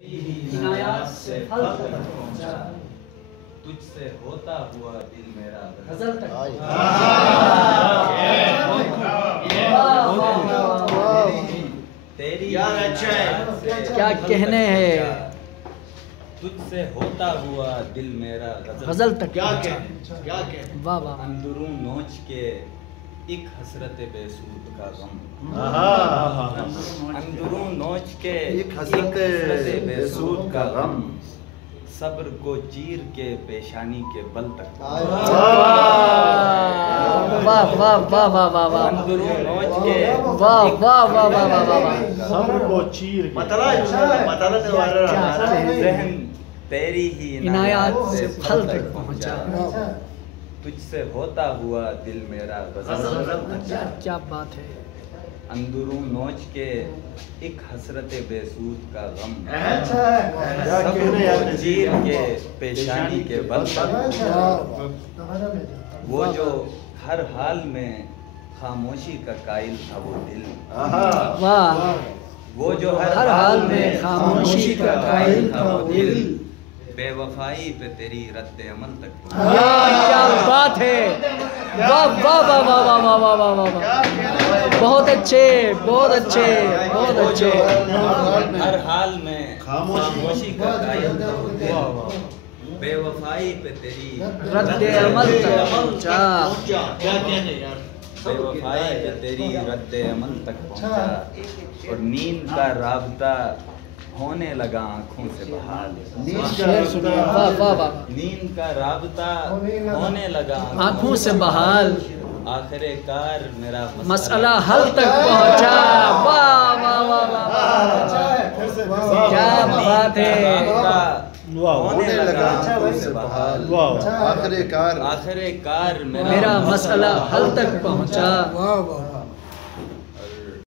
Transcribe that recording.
عنایات سے پھل تک پہنچا، تجھ سے ہوتا ہوا دل میرا غزل تک تیری کیا کہنے ہیں، تجھ سے ہوتا ہوا دل میرا غزل تک کیا پہنچا۔ کہ واہ واہ اندرون نوچ کے ایک حسرت بے سود کا غم، اندرون نوچ کے ایک حسرت بے سود کا غم، صبر کو چیر کے پیشانی کے بل تک، واہ واہ واہ واہ واہ واہ اندرون نوچ کے واہ واہ واہ واہ واہ واہ صبر کو چیر ذہن تیری ہی عنایات سے پھل تک تک پہنچا۔ تجھ سے ہوتا ہوا دل میرا غزل تک، کیا بات ہے، اندرون نوچ کے ایک حسرت بے سود کا غم، کیا صبر کہنے کو یار چیر کے پیشانی کے بل تک، وہ جو ہر حال میں خاموشی کا قائل تھا وہ دل، واہ، وہ جو ہر حال میں خاموشی کا قائل تھا وہ دل، بے وفائی پہ تیری رد عمل تک، کیا بات ہے، واہ واہ واہ واہ واہ واہ واہ واہ واہ، بہت اچھے بہت اچھے بہت اچھے، ہر حال میں خاموشی کا قائل تھا وہ دل، بے وفائی پہ تیری رد عمل تک پہنچا، بے وفائی پہ تیری رد عمل تک پہنچا، اور نیند کا رابطہ ہونے لگا آنکھوں سے بحال، شعر سنیے، واہ واہ واہ، نیند کا رابطہ ہونے لگا آنکھوں سے بحال، آخر کار میرا مسئلہ حل تک پہنچا، واہ واہ واہ واہ، کیا بات ہے، ہونے لگا آنکھوں سے بحال، آخر کار آخر کار میرا مسئلہ حل تک پہنچا،